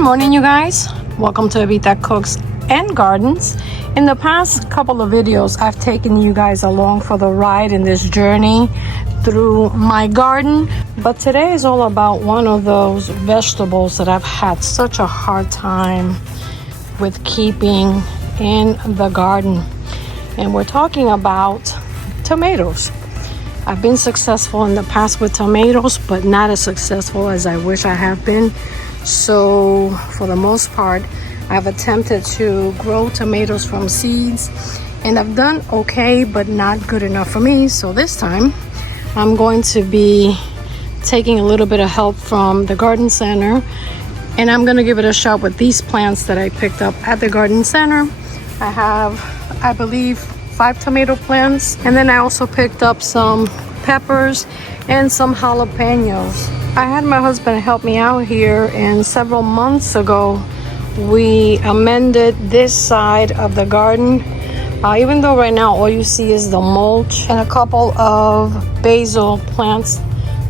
morning, you guys. Welcome to Evita Cooks and Gardens. In the past couple of videos, I've taken you guys along for the ride in this journey through my garden. But today is all about one of those vegetables that I've had such a hard time with keeping in the garden. And we're talking about tomatoes. I've been successful in the past with tomatoes, but not as successful as I wish I have been. So for the most part, I've attempted to grow tomatoes from seeds, and I've done okay, but not good enough for me. So this time I'm going to be taking a little bit of help from the garden center, and I'm going to give it a shot with these plants that I picked up at the garden center. I have, I believe, 5 tomato plants, and then I also picked up some peppers and some jalapenos. I had my husband help me out here, and several months ago we amended this side of the garden. Even though right now all you see is the mulch and a couple of basil plants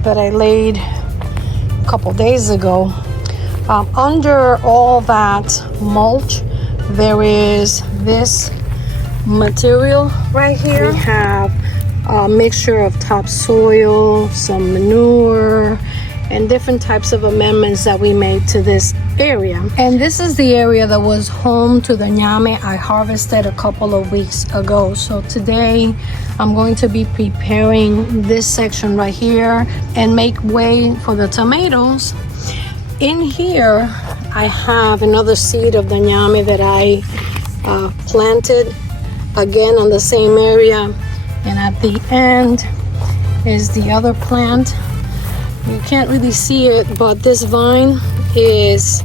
that I laid a couple days ago. Under all that mulch, there is this material right here. We have a mixture of topsoil, some manure, and different types of amendments that we made to this area. And this is the area that was home to the ñame I harvested a couple of weeks ago. So today I'm going to be preparing this section right here and make way for the tomatoes. In here I have another seed of the ñame that I planted again on the same area, and at the end is the other plant. You can't really see it, but this vine is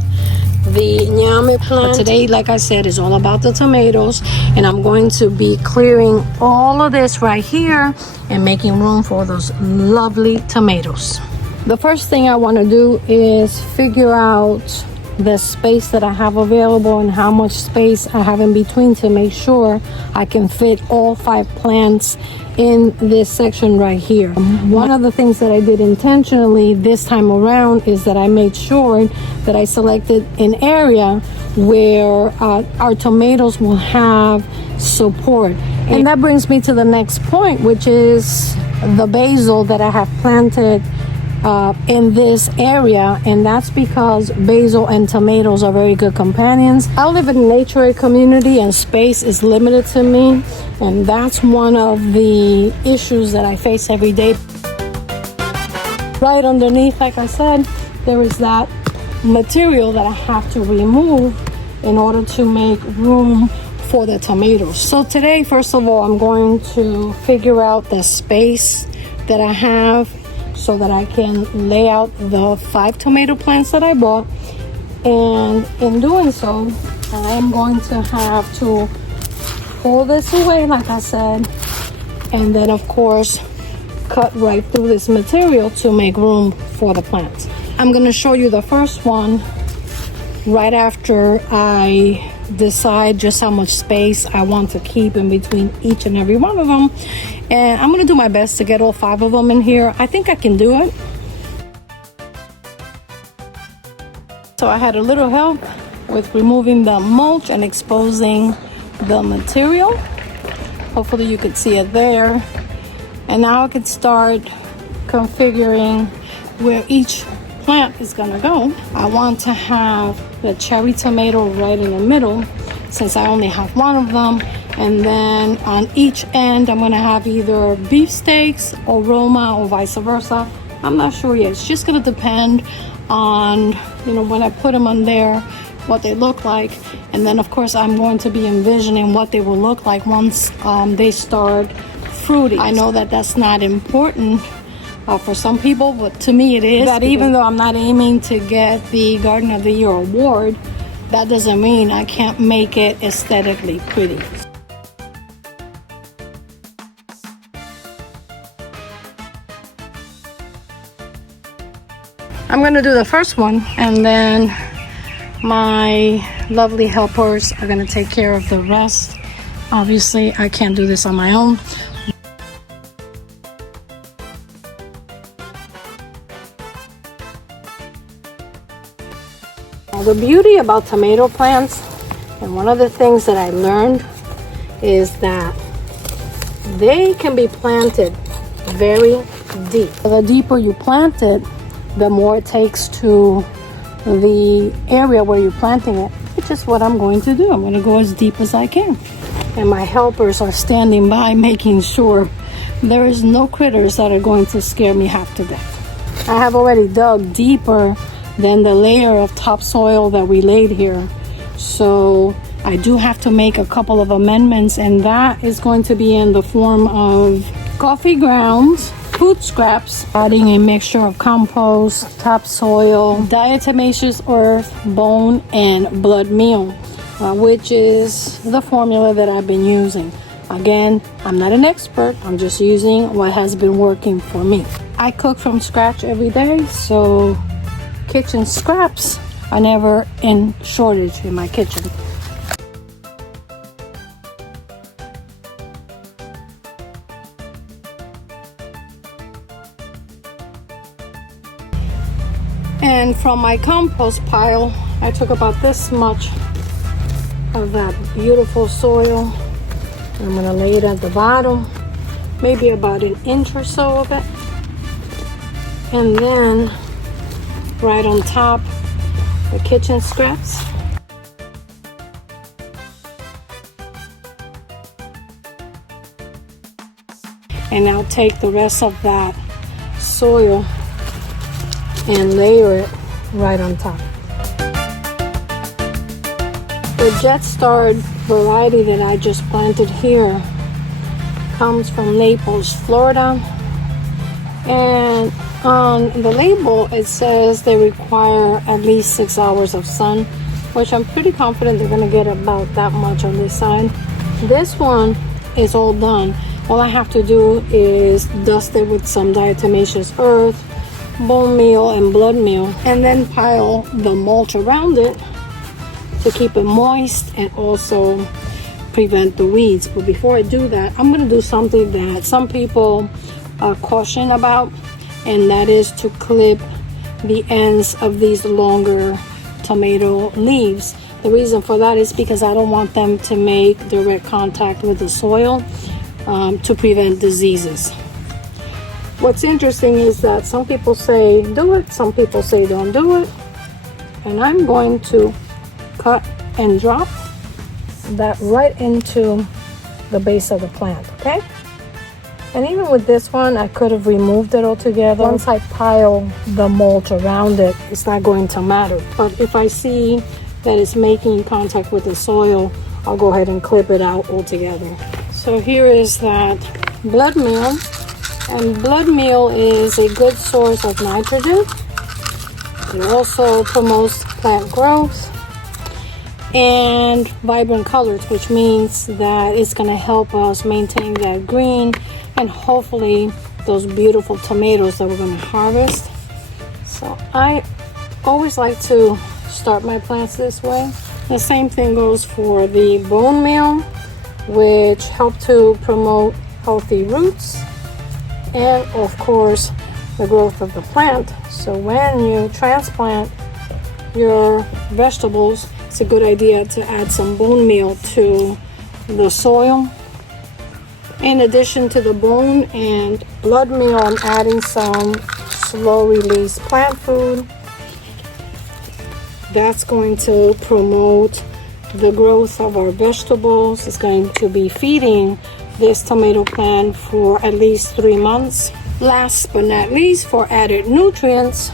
the ñame plant. But today, like I said, is all about the tomatoes, and I'm going to be clearing all of this right here and making room for those lovely tomatoes. The first thing I want to do is figure out the space that I have available and how much space I have in between to make sure I can fit all 5 plants in this section right here. One of the things that I did intentionally this time around is that I made sure that I selected an area where our tomatoes will have support. And that brings me to the next point, which is the basil that I have planted in this area, and that's because basil and tomatoes are very good companions. I live in a HOA community and space is limited to me, and that's one of the issues that I face every day. Right underneath, like I said, there is that material that I have to remove in order to make room for the tomatoes. So today, first of all, I'm going to figure out the space that I have so that I can lay out the 5 tomato plants that I bought. And in doing so, I am going to have to pull this away, like I said, and then of course cut right through this material to make room for the plants. I'm going to show you the first one right after I decide just how much space I want to keep in between each and every one of them. And I'm going to do my best to get all 5 of them in here. I think I can do it. So I had a little help with removing the mulch and exposing the material. Hopefully you could see it there. And now I could start configuring where each plant is going to go. I want to have the cherry tomato right in the middle, since I only have one of them. And then on each end, I'm going to have either beefsteaks or Roma or vice versa. I'm not sure yet. It's just going to depend on, when I put them on there, what they look like. And then, of course, I'm going to be envisioning what they will look like once they start fruiting. I know that that's not important for some people, but to me it is. That even though I'm not aiming to get the Garden of the Year award, that doesn't mean I can't make it aesthetically pretty. I'm going to do the first one, and then my lovely helpers are going to take care of the rest. Obviously, I can't do this on my own. The beauty about tomato plants, and one of the things that I learned, is that they can be planted very deep. The deeper you plant it, the more it takes to the area where you're planting it, which is what I'm going to do. I'm going to go as deep as I can. And my helpers are standing by making sure there is no critters that are going to scare me half to death. I have already dug deeper than the layer of topsoil that we laid here. So I do have to make a couple of amendments, and that is going to be in the form of coffee grounds, food scraps, adding a mixture of compost, topsoil, diatomaceous earth, bone, and blood meal, which is the formula that I've been using. Again, I'm not an expert. I'm just using what has been working for me. I cook from scratch every day, so kitchen scraps are never in shortage in my kitchen. And from my compost pile, I took about this much of that beautiful soil. I'm gonna lay it at the bottom, maybe about an inch or so of it. And then right on top, the kitchen scraps. And I'll take the rest of that soil and layer it right on top. The Jetstar variety that I just planted here comes from Naples, Florida. And on the label it says they require at least 6 hours of sun, which I'm pretty confident they're gonna get about that much on this side. This one is all done. All I have to do is dust it with some diatomaceous earth, bone meal, and blood meal, and then pile the mulch around it to keep it moist and also prevent the weeds. But before I do that, I'm going to do something that some people caution about, and that is to clip the ends of these longer tomato leaves. The reason for that is because I don't want them to make direct contact with the soil to prevent diseases. What's interesting is that some people say do it, some people say don't do it, and I'm going to cut and drop that right into the base of the plant, okay? And even with this one, I could have removed it altogether. Once I pile the mulch around it, it's not going to matter. But if I see that it's making contact with the soil, I'll go ahead and clip it out altogether. So here is that blood meal. And blood meal is a good source of nitrogen. It also promotes plant growth and vibrant colors, which means that it's going to help us maintain that green and hopefully those beautiful tomatoes that we're going to harvest. So I always like to start my plants this way. The same thing goes for the bone meal, which help to promote healthy roots and of course the growth of the plant. So when you transplant your vegetables, it's a good idea to add some bone meal to the soil. In addition to the bone and blood meal, I'm adding some slow release plant food. That's going to promote the growth of our vegetables. It's going to be feeding this tomato plant for at least 3 months. Last but not least, for added nutrients,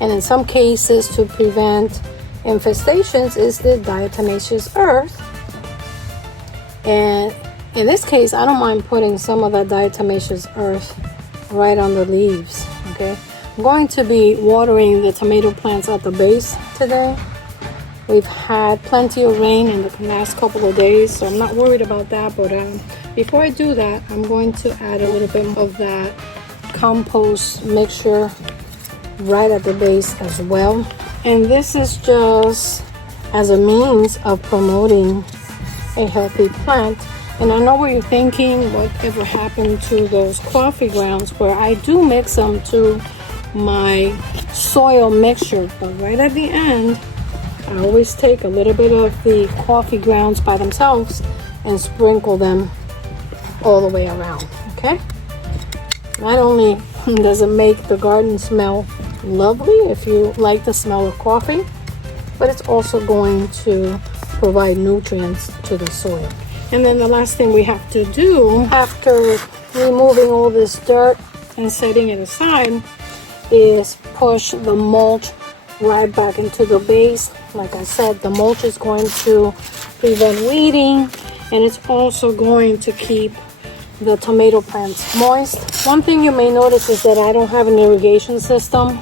and in some cases to prevent infestations, is the diatomaceous earth. And in this case, I don't mind putting some of that diatomaceous earth right on the leaves, okay? I'm going to be watering the tomato plants at the base today. We've had plenty of rain in the last couple of days, so I'm not worried about that. But before I do that, I'm going to add a little bit of that compost mixture right at the base as well. And this is just as a means of promoting a healthy plant. And I know what you're thinking, whatever happened to those coffee grounds, where I do mix them to my soil mixture. But right at the end, I always take a little bit of the coffee grounds by themselves and sprinkle them all the way around, okay? Not only does it make the garden smell lovely if you like the smell of coffee, but it's also going to provide nutrients to the soil. And then the last thing we have to do after removing all this dirt and setting it aside is push the mulch right back into the base. Like I said, the mulch is going to prevent weeding, and it's also going to keep the tomato plants moist. One thing you may notice is that I don't have an irrigation system.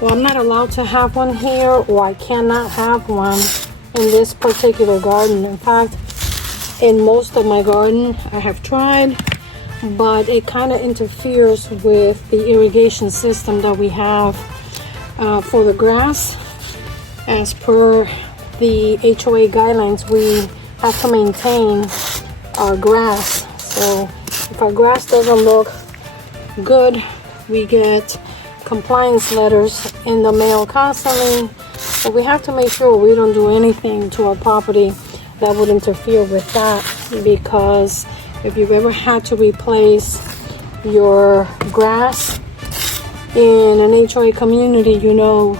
Well, I'm not allowed to have one here, or I cannot have one in this particular garden. In fact, in most of my garden I have tried, but it kind of interferes with the irrigation system that we have for the grass. As per the HOA guidelines, we have to maintain our grass. So if our grass doesn't look good, we get compliance letters in the mail constantly. So we have to make sure we don't do anything to our property that would interfere with that, because if you've ever had to replace your grass in an HOA community, you know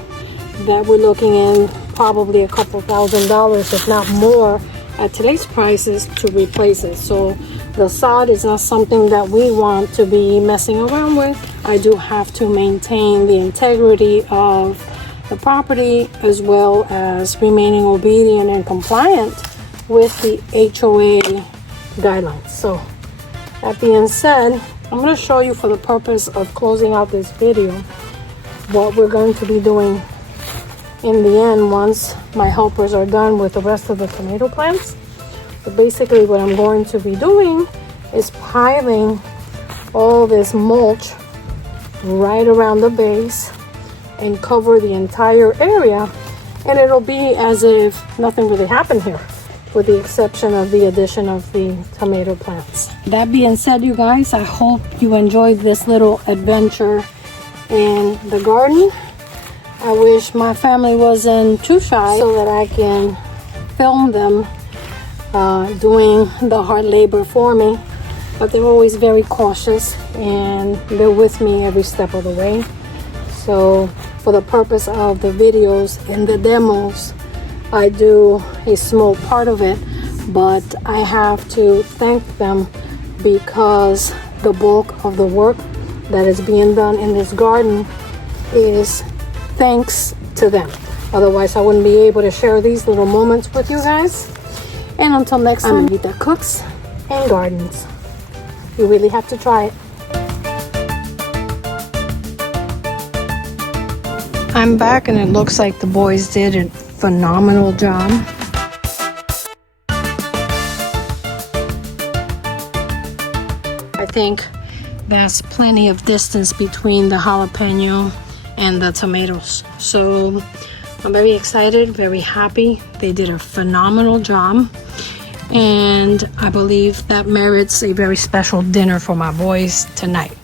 that we're looking in probably a couple $1,000s, if not more, at today's prices to replace it. So the sod is not something that we want to be messing around with. I do have to maintain the integrity of the property, as well as remaining obedient and compliant with the HOA guidelines. So that being said, I'm going to show you, for the purpose of closing out this video, what we're going to be doing in the end once my helpers are done with the rest of the tomato plants. So basically what I'm going to be doing is piling all this mulch right around the base and cover the entire area, and it'll be as if nothing really happened here, with the exception of the addition of the tomato plants. That being said, you guys, I hope you enjoyed this little adventure in the garden. I wish my family wasn't too shy so that I can film them doing the hard labor for me, but they're always very cautious and they're with me every step of the way. So for the purpose of the videos and the demos, I do a small part of it, but I have to thank them, because the bulk of the work that is being done in this garden is thanks to them. Otherwise, I wouldn't be able to share these little moments with you guys. And until next time, Evita cooks and gardens. You really have to try it. I'm back, and it looks like the boys did a phenomenal job. I think there's plenty of distance between the jalapeno and the tomatoes. So I'm very excited, very happy. They did a phenomenal job. And I believe that merits a very special dinner for my boys tonight.